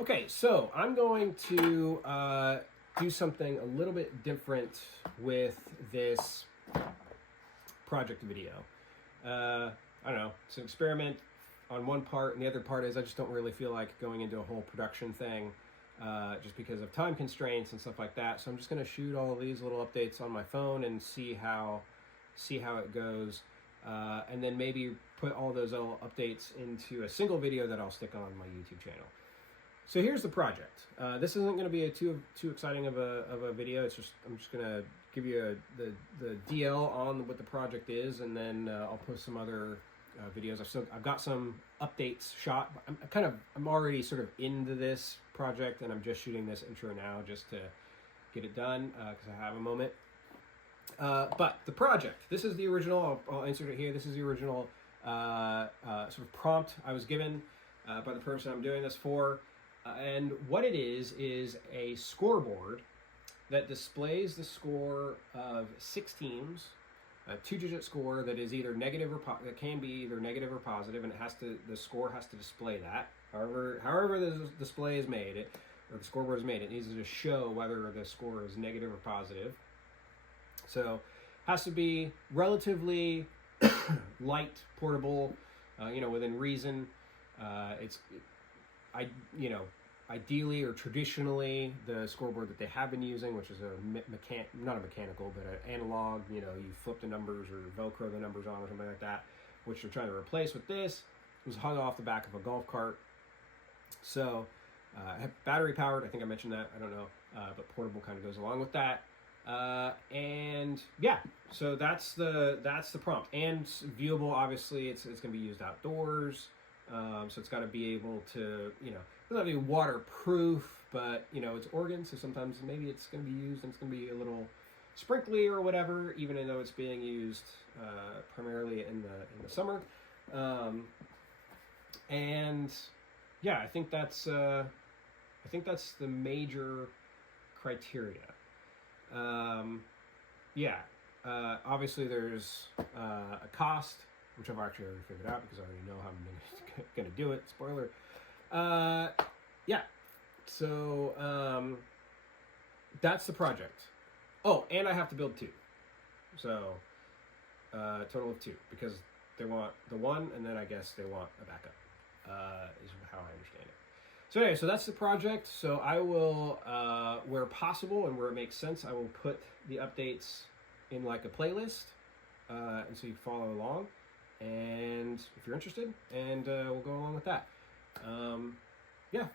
Okay, so I'm going to do something a little bit different with this project video. I don't know, it's an experiment on one part, and the other part is I just don't really feel like going into a whole production thing just because of time constraints and stuff like that. So I'm just going to shoot all of these little updates on my phone and see how it goes, and then maybe put all those little updates into a single video that I'll stick on my YouTube channel. So here's the project. This isn't going to be a too exciting of a video. It's just I'm just going to give you the DL on what the project is, and then I'll post some other videos. I've got some updates shot. I'm already sort of into this project, and I'm just shooting this intro now just to get it done because I have a moment. But the project. This is the original. I'll insert it here. This is the original sort of prompt I was given by the person I'm doing this for. And what it is a scoreboard that displays the score of 6 teams, a 2-digit score that is either negative or that can be either negative or positive, and the score has to display that. However the display is made, or the scoreboard is made, it needs to show whether the score is negative or positive. So, has to be relatively light, portable, within reason. Ideally or traditionally, the scoreboard that they have been using, which is not a mechanical, but an analog, you flip the numbers or Velcro the numbers on or something like that, which they're trying to replace with this, was hung off the back of a golf cart. So, battery powered, I think I mentioned that, I don't know, but portable kind of goes along with that. And yeah, so that's the prompt, and viewable. Obviously, it's going to be used outdoors. So it's got to be able to, it doesn't have to be waterproof, but, it's organ, so sometimes maybe it's going to be used and it's going to be a little sprinkly or whatever, even though it's being used primarily in the summer. And yeah, I think that's the major criteria. Obviously there's a cost, which I've actually already figured out because I already know how I'm going to do it. Spoiler. So that's the project. Oh, and I have to build 2. So total of 2, because they want the one, and then I guess they want a backup, is how I understand it. So anyway, so that's the project. So I will, where possible and where it makes sense, I will put the updates in like a playlist, and so you can follow along. And if you're interested, and we'll go along with that. Yeah,